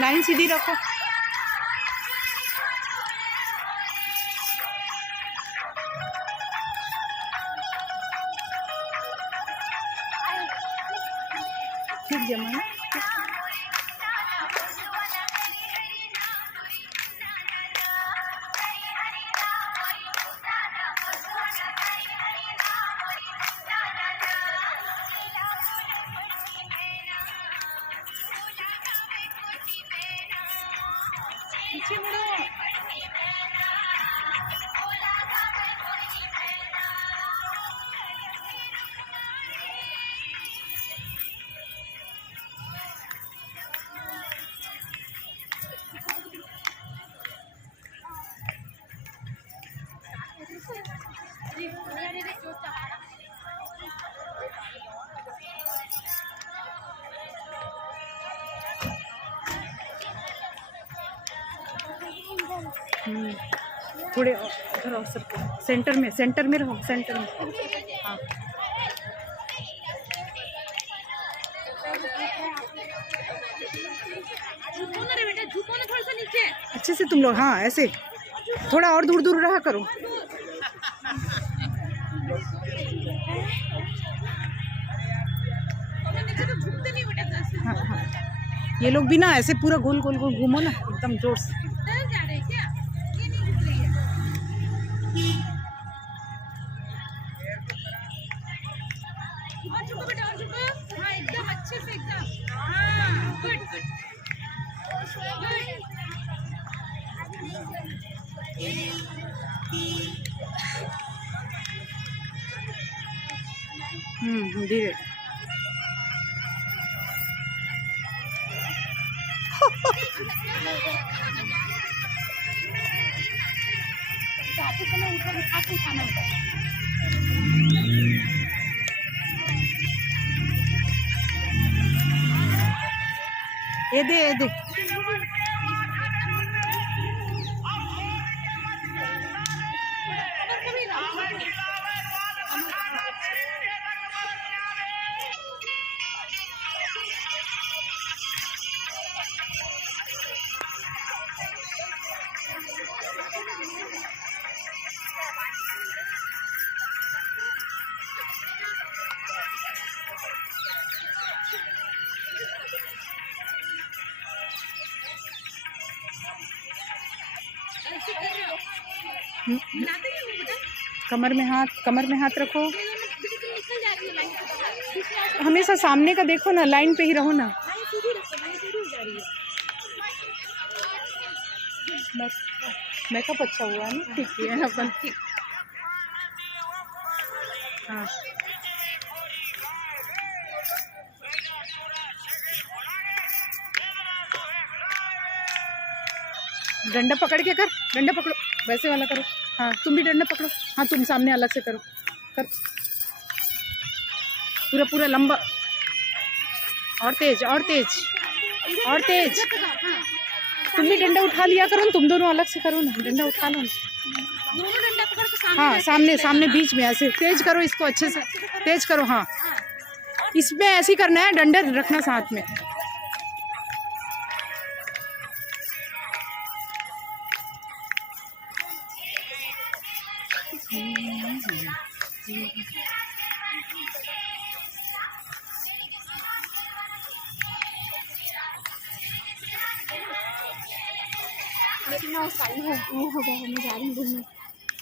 लाइन सीधी रखो। ठीक जमा ना। पीछे मुड़ो। थोड़े उधर और सर सेंटर में रहो, सेंटर में। हाँ थोड़ा सा नीचे अच्छे से तुम लोग। हाँ ऐसे थोड़ा और दूर दूर रहा करो। हाँ हाँ ये लोग भी ना ऐसे पूरा गोल गोल गोल घूमो ना एकदम जोर से। एकदम अच्छे से एकदम। हाँ गुड गुड। धीरे। ये दे कमर में हाथ रखो। हमेशा सामने का देखो ना, लाइन पे ही रहो ना। मेकअप अच्छा हुआ है ना। ठीक है अपन। हाँ डंडा पकड़ के कर, डंडा पकड़ो वैसे वाला करो। हाँ तुम भी डंडा पकड़ो। हाँ तुम सामने अलग से करो, कर पूरा पूरा लंबा। और तेज और तेज और तेज। तुम भी डंडा उठा लिया करो, तुम दोनों अलग से करो ना, डंडा उठा लो ना। हाँ सामने सामने बीच में ऐसे तेज करो, इसको अच्छे से तेज करो। हाँ इसमें ऐसे ही करना है, डंडा रखना साथ में।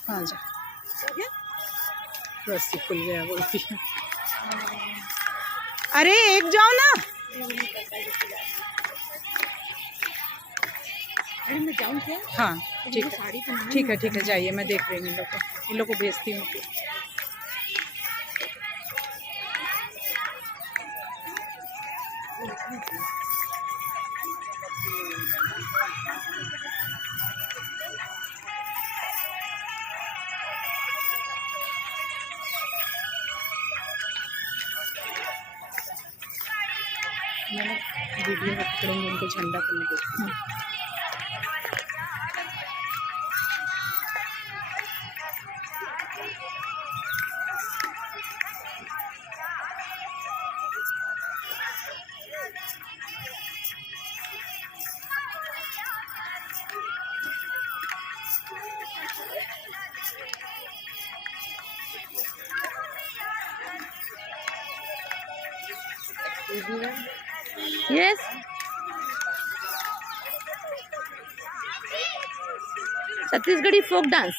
हाँ जा रस्सी खुल गया बोलती है। अरे एक जाओ ना। अरे मैं जाऊँ क्या? हाँ ठीक है, साड़ी तो नहीं ठीक है, ठीक है, जाइए, मैं देख रही हूँ इन लोग को भेजती हूँ फिर। मैंने वीडियो में पकड़ूंगी उनको, झंडा को नहीं देखूँ। Yes Chhattisgarhi folk dance.